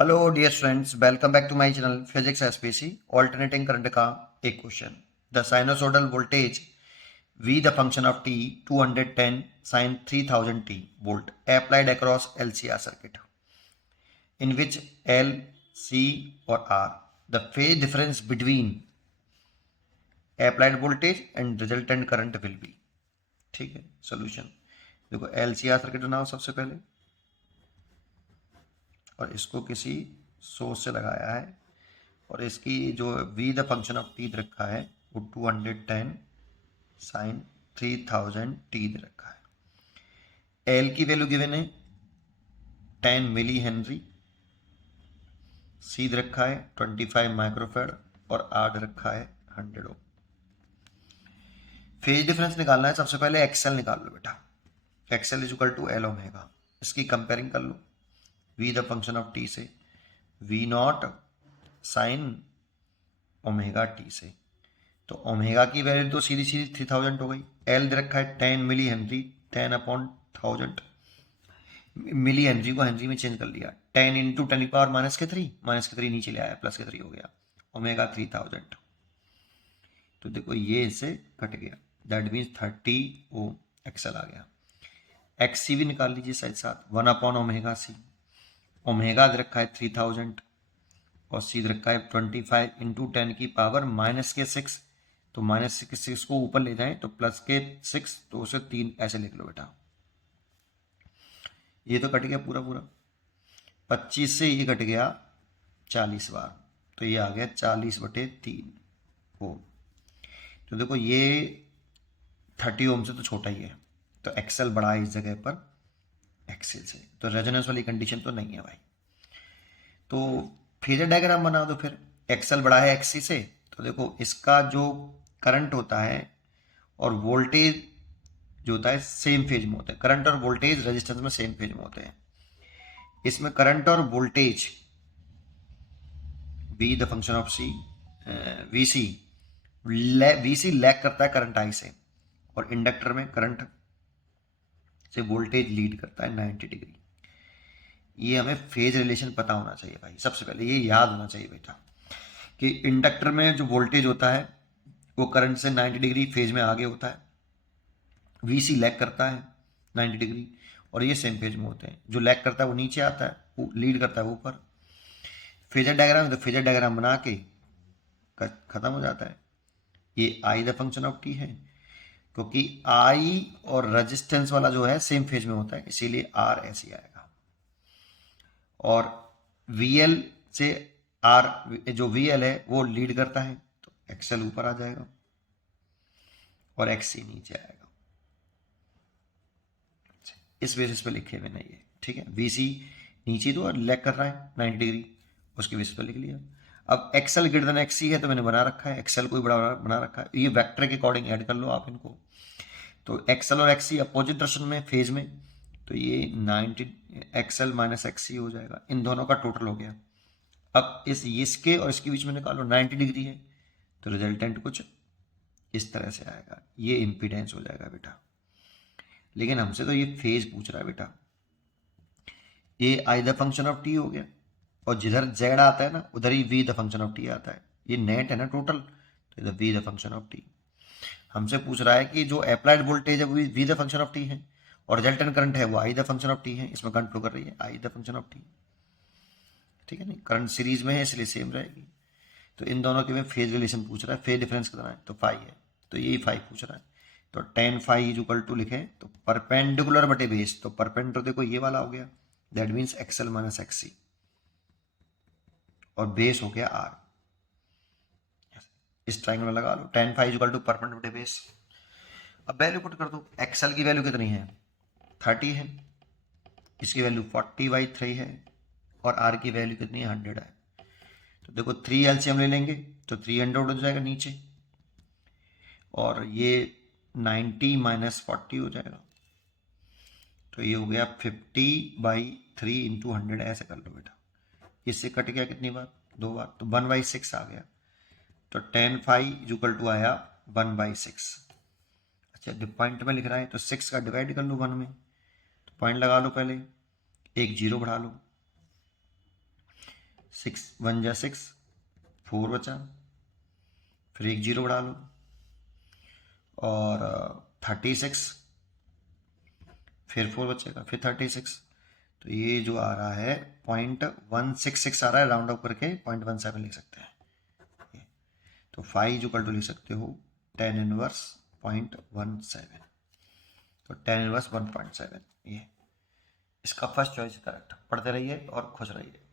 Hello dear students, welcome back to my channel physics SPC. Alternating current का एक question. The sinusoidal voltage v the function of t 210 sin 3000 t volt applied across LCR circuit in which L, C और R the phase difference between applied voltage and resultant current will be। ठीक है, solution देखो। LCR circuit बनाओ सबसे पहले और इसको किसी सोर्स से लगाया है और इसकी जो v the function of t रखा है वो 210 साइन 3000 t दे रखा है। L की वैल्यू गिवन है 10 मिली हेनरी, C दे रखा है 25 माइक्रोफेड और R दे रखा है 100 ओम। फेज डिफरेंस निकालना है। सबसे पहले एक्सएल निकाल लो बेटा। XL is equal to L omega. इसकी कंपेयरिंग कर लो v the function of t से, v naught sine omega T से। तो ओमेगा की वैल्यू तो सीधी सीधी 3000 हो गई। एल दे रखा है 10 milli henry, 10 upon 1000। Milli henry को हेनरी में चेंज कर लिया, 10 इंटू 10 की पावर माइनस के थ्री नीचे ले आया, प्लस के 3 हो गया। ओमेगा 3000। तो देखो ये इससे कट गया, दैट मीन्स 30 ओम एक्सएल आ गया। एक्स सी भी निकाल लीजिए साथ साथ, 1 अपॉन ओमेगा सी। ओमेगा दे रखा है 3000 और सी रखा है 25 इंटू 10 की पावर माइनस के 6। तो माइनस के 6 को ऊपर ले जाएं तो प्लस के 6, तो उसे 3 ऐसे लिख लो बेटा। ये तो कट गया पूरा पूरा। 25 से ये कट गया 40 बार, तो ये आ गया 40/3 ओम। तो देखो ये 30 ओम से तो छोटा ही है, तो एक्सएल बड़ा है इस जगह पर एक्सएल से, तो रेजोनेंस वाली कंडीशन तो नहीं है भाई। तो फेजर डायग्राम बना दो फिर। एक्सएल बड़ा है एक्सी से, तो देखो इसका जो करंट होता है और वोल्टेज जो होता है सेम फेज में होते हैं। करंट और वोल्टेज रेजिस्टेंस में सेम फेज में होते हैं। इसमें करंट और voltage v the function of C, VC VC lag करता है करंट आई से, और इंडक्टर में करंट से वोल्टेज लीड करता है 90 डिग्री। ये हमें फेज रिलेशन पता होना चाहिए भाई। सबसे पहले ये याद होना चाहिए बेटा कि इंडक्टर में जो वोल्टेज होता है वो करंट से 90 डिग्री फेज में आगे होता है। वीसी लैग करता है 90 डिग्री और ये सेम फेज में होते हैं। जो लैग करता है वो नीचे आता है, वो लीड करता है ऊपर। फेजर डायग्राम है तो फेजर डायग्राम बना के खत्म हो जाता है। ये आई द फंक्शन ऑफ टी है, क्योंकि आई और रेजिस्टेंस वाला जो है सेम फेज में होता है, इसीलिए आर ऐसे आएगा। और वीएल से आर, जो वीएल है वो लीड करता है, तो एक्सएल ऊपर आ जाएगा और एक्ससी नीचे आएगा। इस बेसिस पे लिखे मैंने ये, ठीक है। वीसी नीचे तो और लैग कर रहा है 90 डिग्री, उसके बेसिस पे लिख लिया। अब एक्सएल ग्रेटर देन एक्ससी है तो मैंने बना रखा है, एक्सएल को भी बड़ा बना रखा है। ये वेक्टर के अकॉर्डिंग ऐड कर लो आप इनको। तो एक्सएल और एक्ससी अपोजिट डायरेक्शन में फेज में, तो ये 90 एक्सएल माइनस एक्ससी हो जाएगा। इन दोनों का टोटल हो गया। अब इसके और इसके बीच में निकालो, 90 डिग्री है तो रिजल्टेंट कुछ इस तरह से आएगा। ये इम्पीडेंस हो जाएगा बेटा। लेकिन हमसे तो ये फेज पूछ रहा है बेटा। ये आई द फंक्शन ऑफ टी हो गया, और जिधर जेड आता है ना उधर ही V the function of T आता है। ये नेट है ना टोटल, तो इधर V the function of T. हमसे पूछ रहा है कि जो अप्लाइड वोल्टेज है वो V the function of T है और रिजल्टेंट करंट है वो I the function of T है। इसमें करंट फ्लो कर रही है I the function of T, ठीक है। नहीं, करंट सीरीज में है इसलिए सेम रहेगी। तो इन दोनों के में फेज रिलेशन पूछ रहा है, फेज डिफरेंस कितना है तो फाई है, तो यही फाई पूछ रहा है। तो tan phi is equal to लिखें तो परपेंडिकुलर बटे बेस, तो परपेंडिकुलर देखो ये वाला हो गया, that means XL minus XC, और बेस हो गया आर। इस ट्राइंगल में लगा लो, tan phi is equal to perpendicular बटे बेस। अब वैल्यू पुट कर दो। एक्सएल की वैल्यू कितनी है 30 है, इसकी वैल्यू 40/3 है, और आर की वैल्यू कितनी है 100 है। तो देखो 3 एलसीएम ले लेंगे तो 300 हो जाएगा नीचे, और ये 90 माइनस 40 हो जाएगा, तो ये हो गया 50/3 इंटू 100 ऐसे कर लो बेटा। इससे कट गया कितनी बार 2 बार, तो 1/6 आ गया। तो 10 इक्वल टू आया 1/6। अच्छा जब पॉइंट में लिख रहा है तो 6 का डिवाइड कर लो 1 में, तो पॉइंट लगा लो पहले, एक जीरो बढ़ा लो, 6 1 जा 6, 4 बचा, फिर एक जीरो बढ़ा लो, और 36, फिर 4 बचेगा, फिर 36। तो ये जो आ रहा है 0.166 आ रहा है, राउंड अप करके 0.17 लिख सकते हैं। तो फाइव इक्वल टू लिख सकते हो tan इनवर्स 0.17। तो tan इनवर्स 1.7 ये इसका फर्स्ट चॉइस करेक्ट। पढ़ते रहिए और खुश रहिए।